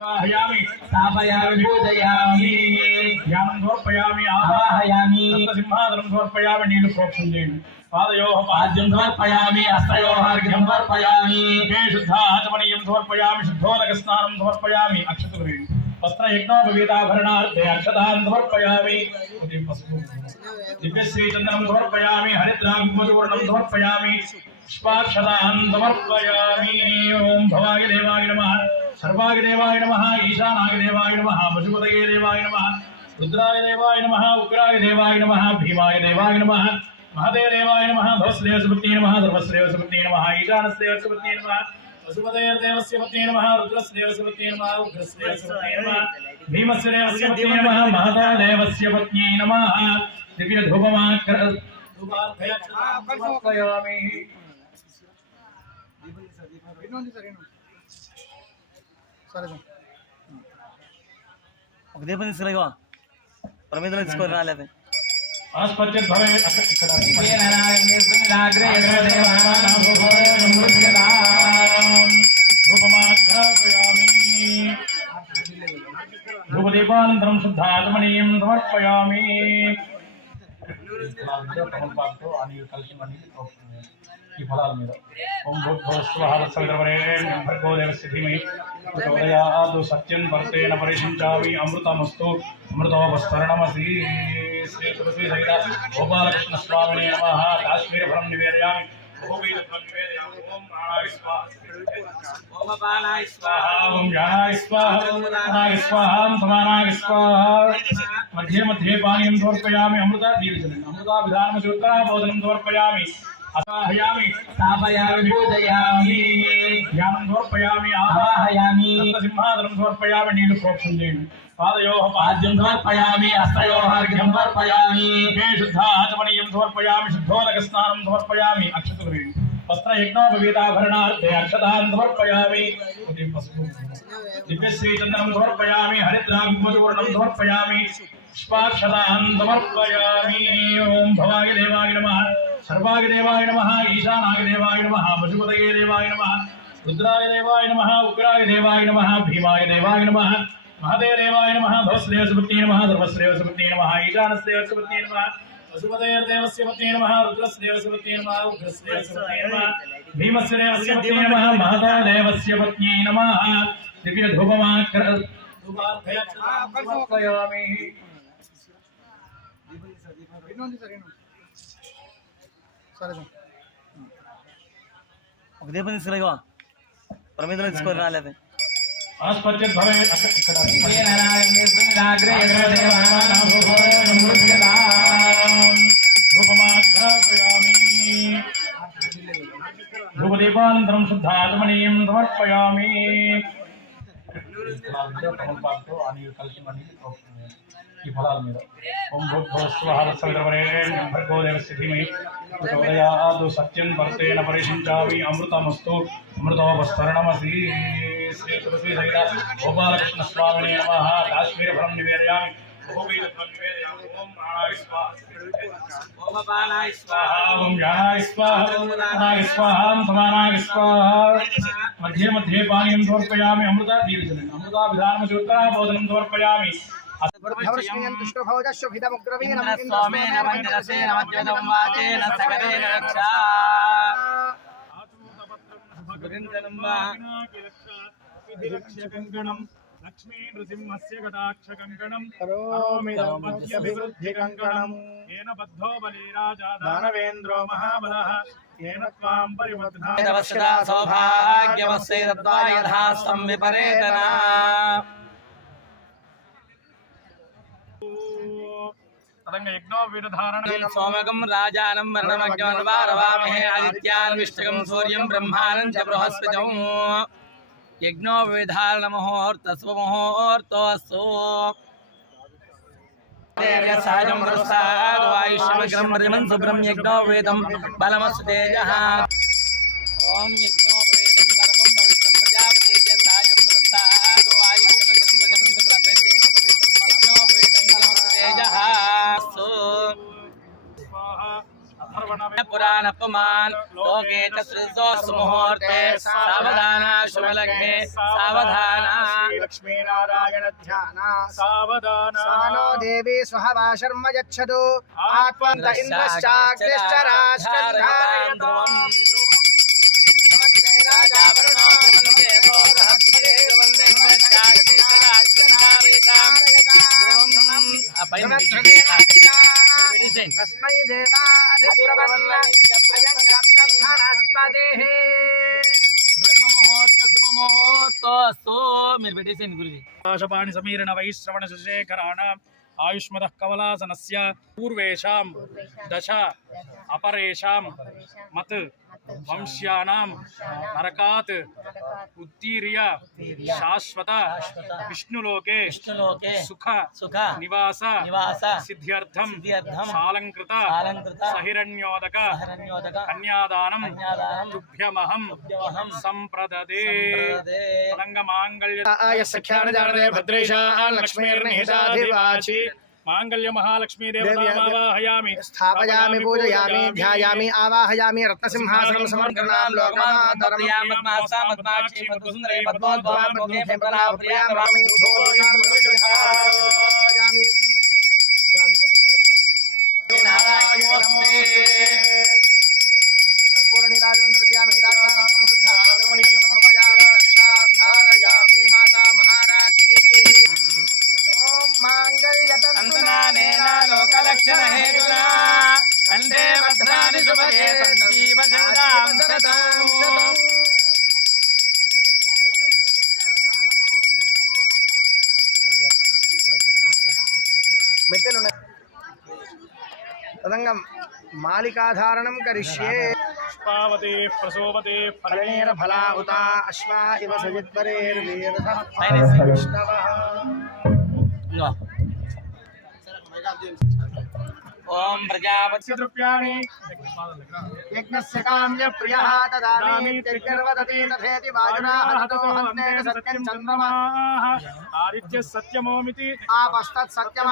आह्यामि स्थापयामि पूजयामि ध्यानं समर्पयामि आवाहयामि सिंहासनं समर्पयामि नीलप्रोक्षं చేయండి పాదయోః పాద్యం సమర్పయామి హస్తయోః అర్ఘ్యం సమర్పయామి మే శుద్ధాచమనీయం సమర్పయామి శుద్ధోదక స్నానం సమర్పయామి అక్షతలు వేయండి వస్త్ర యజ్ఞోపవీతాభరణార్థే అక్షతాన్ సమర్పయామి ఉదయం పసుపు దివ్యశ్రీ చందనం సమర్పయామి హరిద్రాగ్మూర్ణం సమర్పయామి పుష్పాక్షతాన్ సమర్పయామి ఓం భవాయ దేవాయ నమః सर्वाय देवाय नमः ईशानाय देवाय नमः पशुपतये देवाय नमः रुद्राय देवाय नमः उग्राय देवाय नमः भीमाय देवाय नमः महते देवाय नमः भवस्देवसुपत्यै नमः सर्वस्देवसुपत्यै नमः ईशानस्देवसुपत्यै नमः पशुपतयेर्देवस्यपत्यै नमः रुद्रस्देवसुपत्यै नमः उग्रस्देवसुपत्यै नमः भीमस्य देवस्यपत्यै नमः महता देवस्यपत्यै नमः दिव्यधूपमार्घयामि ఒక దీపం తీసుకురాగా ప్రమిదలు తీసుకొని రాలేదు ఆస్పత్య భవే ధూపదీపానంతరం శుద్ధాచమనీయం సమర్పయామి ఈ ఫలాల మీద ఓం భూర్భువస్సువః భర్గో దేవస్య ధీమహి ప్రచోదయాత్ సత్యం వర్తేన పరిశించామి అమృతమస్తు అమృతోపస్తరణమసి శ్రీ తులసీ సహిత గోపాలకృష్ణ స్వామినే నమః కాశ్మీరఫలం నివేదయామి ఓం ప్రాణాయ స్వాహా ఓం అపానాయ స్వాహా ఓం జ్ఞానాయ స్వాహా ఓం ఉదానాయ స్వాహా ఓం సమానాయ స్వాహా మధ్య మధ్య పానీయం సమర్పయామి అమృత దీవించండి అమృతాభిధానమచూత్రాబోధనం సమర్పయామి आह्यामि स्थापयामि पूजयामि ध्यानं समर्पयामि आवाहयामि सिंहासनं समर्पयामि नीलप्रोक्षं చేయండి పాదయోః పాద్యం సమర్పయామి హస్తయోః అర్ఘ్యం సమర్పయామి మే శుద్ధాచమనీయం సమర్పయామి శుద్ధోదక స్నానం సమర్పయామి అక్షతలు వేయండి వస్త్ర యజ్ఞోపవీతాభరణార్థే అక్షతాన్ సమర్పయామి ఉదయం పసుపు దివ్యశ్రీ చందనం సమర్పయామి హరిద్రాగ్మూర్ణం సమర్పయామి పుష్పాక్షతాన్ సమర్పయామి ఓం భవాయ దేవాయ నమః सर्वाय देवाय नमः ईशानाय देवाय नमः पशुपतये देवाय नमः रुद्राय देवाय नमः उग्राय देवाय नमः भीमाय देवाय नमः महते देवाय नमः भवस्देवसुपत्यै नमः सर्वस्देवसुपत्यै नमः ईशानस्देवसुपत्यै नमः पशुपतयेर्देवस्यपत्यै नमः रुद्रस्देवसुपत्यै नमः उग्रस्देवसुपत्यै नमः भीमस्य देवस्यपत्यै नमः महता देवस्यपत्यै नमः दिव्यधूपमार्घयामि ఒక దీపం తీసుకురాగా ప్రమిదలు తీసుకొని రాలేదు ఆస్పత్య భవే ధూపదీపానంతరం శుద్ధాచమనీయం సమర్పయామి ఈ ఫలాల మీద ఓం భూర్భువస్సువః భర్గో దేవస్య ధీమహి ప్రచోదయాత్ సత్యం వర్తేన పరిశించామి అమృతమస్తు అమృతోపస్తరణమసి శ్రీ తులసీ సహిత గోపాలకృష్ణ స్వామినే నమః కాశ్మీరఫలం నివేదయామి ఓం ప్రాణాయ స్వాహా ఓం అపానాయ స్వాహా ఓం జ్ఞానాయ స్వాహా ఓం ఉదానాయ స్వాహా ఓం సమానాయ స్వాహా మధ్య మధ్య పానీయం సమర్పయామి అమృత దీవించండి అమృతాభిధానమచూత్రాబోధనం సమర్పయామి लक्ष्मी नृसिंहस्य कटाक्षकङ्कणं करोमि अभिवृद्धिकङ्कणं येन बद्धो बलिराजा दानवेन्द्रो महाबलः येन त्वां परिवर्धनाय तवस्यदा सौभाग्यवस्ये तद्वा यथा संविपरेतना सोमकं राजानं वर्णमग्नमनुवारवामहे आदित्यान्विष्टकं सूर्यं ब्रह्माणं च बृहस्पतिं यज्ञोपविधानमुहूर्तस्वमुहूर्तोऽस्तु सहजं रुस्ताद्वायुष्यमग्रं मृतिमं शुभ्रं यज्ञोपवीतं बलमस्तु तेजः ॐ यज्ञोपवीतं परमं पवित्रं प्रजापतेर्य सहजं रुस्ताद्वायुष्यमग्रं मृतिमं शुभ्रं यज्ञोपवीतं बलमस्तु तेजः लोकानपमान् लोके च सृजोऽसुमुहूर्ते सावधान शुभलग्ने सावधान लक्ष्मीनारायण ध्यान सावधान सानो देवी स्वहवा शर्म यच्छतु आत्मन्त इन्द्रश्चाग्निश्च राष्ट्रधारयन्तम् तस्मै देवादिप्रवन्न अयञ्जब्रह्मणस्पतिः आकाशपाणि समीरण वैश्रवण शशेखराणाम् आयुष्मदः कमलासनस्य पूर्वेषां दश अपरेषां मत् वंश्यानां नरकात् उत्तीर्य शाश्वत विष्णुलोके सुख निवास सिद्ध्यर्थं सालंकृत सहिरण्योदक कन्यादानं तुभ्यमहं संप्रददे आय सख्यान जानते भद्रेशा लक्ष्मीर्निहिताधिवाची मांगल्य महालक्ष्मी देवतामावाहयामि स्थापयामि पूजयामि ध्यायामि आवाहयामि रत्नसिंहासनं समर्पणामि लोकमातरं कर्पूरनिराजनं हिराजनानं शुद्धारमणीयं समर्पयामि रक्षां धारयामि माता महाराज्ञी की ओम मांगल्यतन्तुनानेन लोकलक्षणहेतुना कंठे भद्राणि शुभगे संजीव शरदां शतम् మెట్టెలు తదంగం మాలికాధారణం కరిష్యే पुष्पावते प्रसोवते ఫలనేన ఫలా ఉత అశ్వా ఇవ సజిత్వరేర్వీరథః విష్ణవః ओम प्रजापति द्रव्याणि యజ్ఞస్య కామ్య ప్రియః తదామి తిర్గర్వదతి తథేతి వాయునా హతో హన్నేన సత్యం చంద్రమా आदित्य सत्यमोमिति ఆపస్తత్ సత్యం